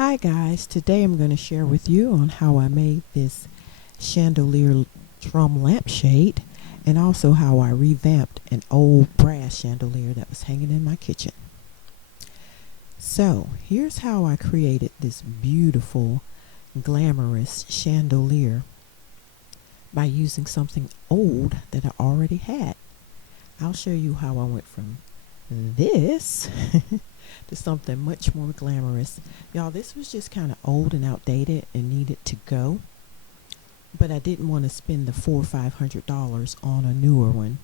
Hi guys, today I'm going to share with you on how I made this chandelier drum lampshade and also how I revamped an old brass chandelier that was hanging in my kitchen. So here's how I created this beautiful glamorous chandelier by using something old that I already had. I'll show you how I went from this to something much more glamorous. Y'all, this was just kind of old and outdated and needed to go, but I didn't want to spend the $400 or $500 on a newer one.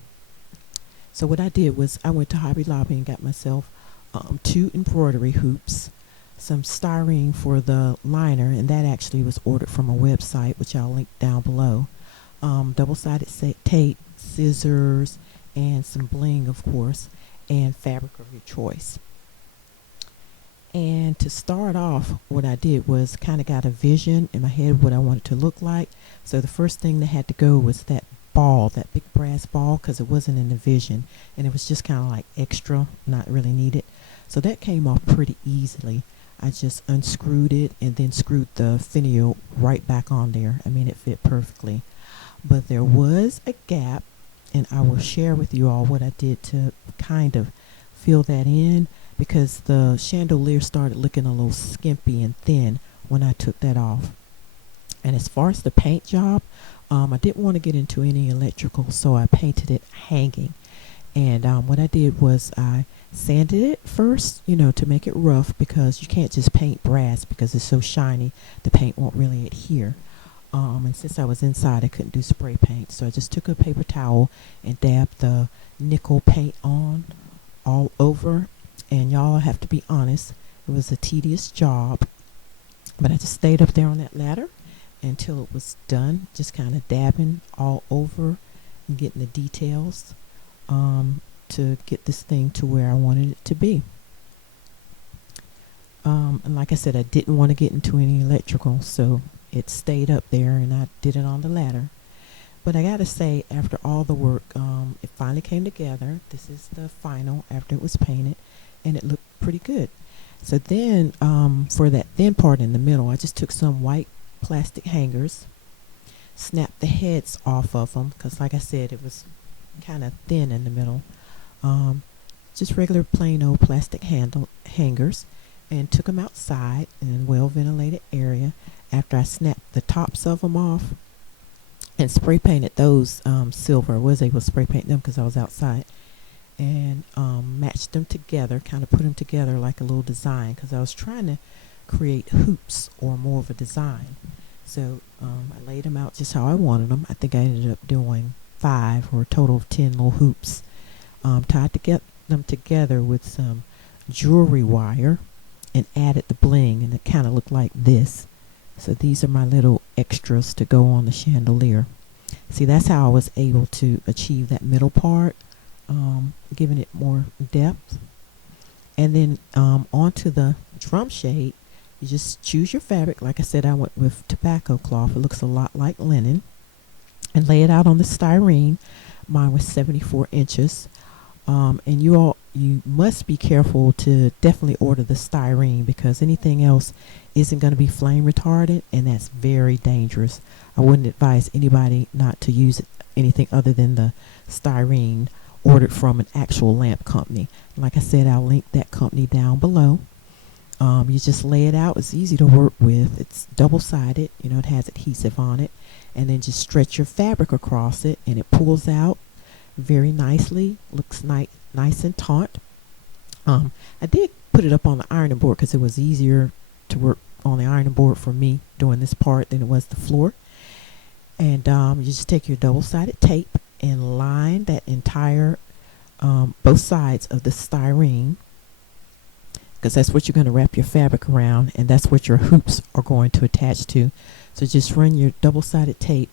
So what I did was I went to Hobby Lobby and got myself 2 embroidery hoops, some styrene for the liner, and that actually was ordered from a website which I'll link down below, double-sided tape, scissors, and some bling, of course, and fabric of your choice. And to start off, what I did was kind of got a vision in my head what I wanted to look like. So the first thing that had to go was that ball, that big brass ball, because it wasn't in the vision, and it was just kind of like extra, not really needed. So that came off pretty easily. I just unscrewed it and then screwed the finial right back on there. I mean, it fit perfectly. But there was a gap, and I will share with you all what I did to kind of fill that in, because the chandelier started looking a little skimpy and thin when I took that off. And as far as the paint job, I didn't want to get into any electrical, so I painted it hanging. And what I did was I sanded it first, to make it rough, because you can't just paint brass because it's so shiny, the paint won't really adhere. And since I was inside, I couldn't do spray paint, so I just took a paper towel and dabbed the nickel paint on all over. And y'all have to be honest, it was a tedious job, but I just stayed up there on that ladder until it was done, just kind of dabbing all over and getting the details to get this thing to where I wanted it to be. And like I said, I didn't want to get into any electrical, so it stayed up there and I did it on the ladder. But I gotta say, after all the work, it finally came together. This is the final after it was painted, and it looked pretty good. So then for that thin part in the middle, I just took some white plastic hangers, snapped the heads off of them, because like I said, it was kind of thin in the middle. Just regular plain old plastic hangers, and took them outside in a well ventilated area after I snapped the tops of them off and spray painted those silver. I was able to spray paint them because I was outside, and matched them together, kind of put them together like a little design, because I was trying to create hoops or more of a design. So I laid them out just how I wanted them. I think I ended up doing 5 or a total of 10 little hoops, tied to get them together with some jewelry wire and added the bling, and it kind of looked like this. So these are my little extras to go on the chandelier. See, that's how I was able to achieve that middle part, giving it more depth. And then onto the drum shade, you just choose your fabric. Like I said, I went with tobacco cloth. It looks a lot like linen. And lay it out on the styrene. Mine was 74 inches. And you must be careful to definitely order the styrene, because anything else isn't going to be flame retardant, and that's very dangerous. I wouldn't advise anybody not to use anything other than the styrene ordered from an actual lamp company. Like I said, I'll link that company down below. You just lay it out. It's easy to work with. It's double-sided. It has adhesive on it. And then just stretch your fabric across it, and it pulls out very nicely. Looks nice and taut. I did put it up on the ironing board because it was easier to work on the ironing board for me doing this part than it was the floor. And you just take your double-sided tape and line that entire both sides of the styrene, because that's what you're going to wrap your fabric around, and that's what your hoops are going to attach to. So just run your double-sided tape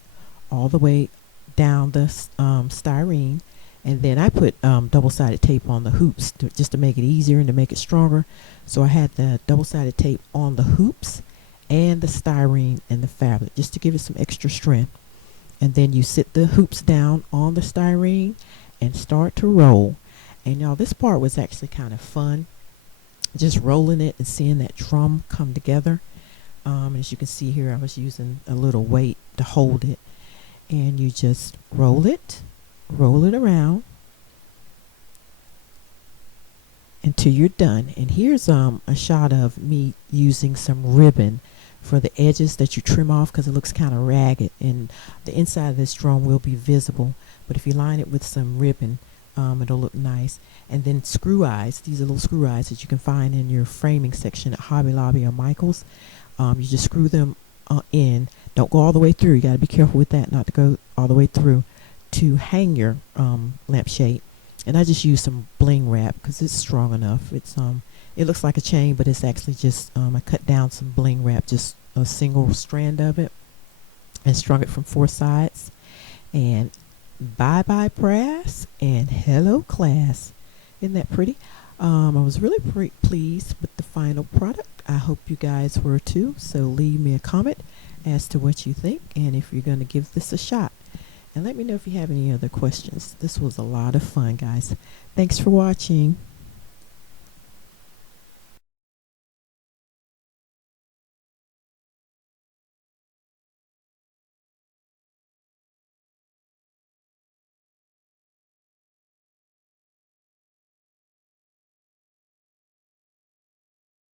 all the way down the styrene, and then I put double-sided tape on the hoops just to make it easier and to make it stronger. So I had the double-sided tape on the hoops and the styrene and the fabric just to give it some extra strength. And then you sit the hoops down on the styrene and start to roll. And y'all, this part was actually kind of fun just rolling it and seeing that drum come together. As you can see here, I was using a little weight to hold it, and you just roll it around until you're done. And here's a shot of me using some ribbon for the edges that you trim off, because it looks kind of ragged and the inside of this drum will be visible, but if you line it with some ribbon, it'll look nice. And then screw eyes, these are little screw eyes that you can find in your framing section at Hobby Lobby or Michael's. You just screw them in. Don't go all the way through, you got to be careful with that, not to go all the way through, to hang your lampshade. And I just use some bling wrap because it's strong enough. It looks like a chain, but it's actually just I cut down some bling wrap, just a single strand of it, and strung it from 4 sides. And bye bye brass and hello class. Isn't that pretty? I was really pleased with the final product. I hope you guys were too. So leave me a comment as to what you think and if you're going to give this a shot. And let me know if you have any other questions. This was a lot of fun, guys. Thanks for watching.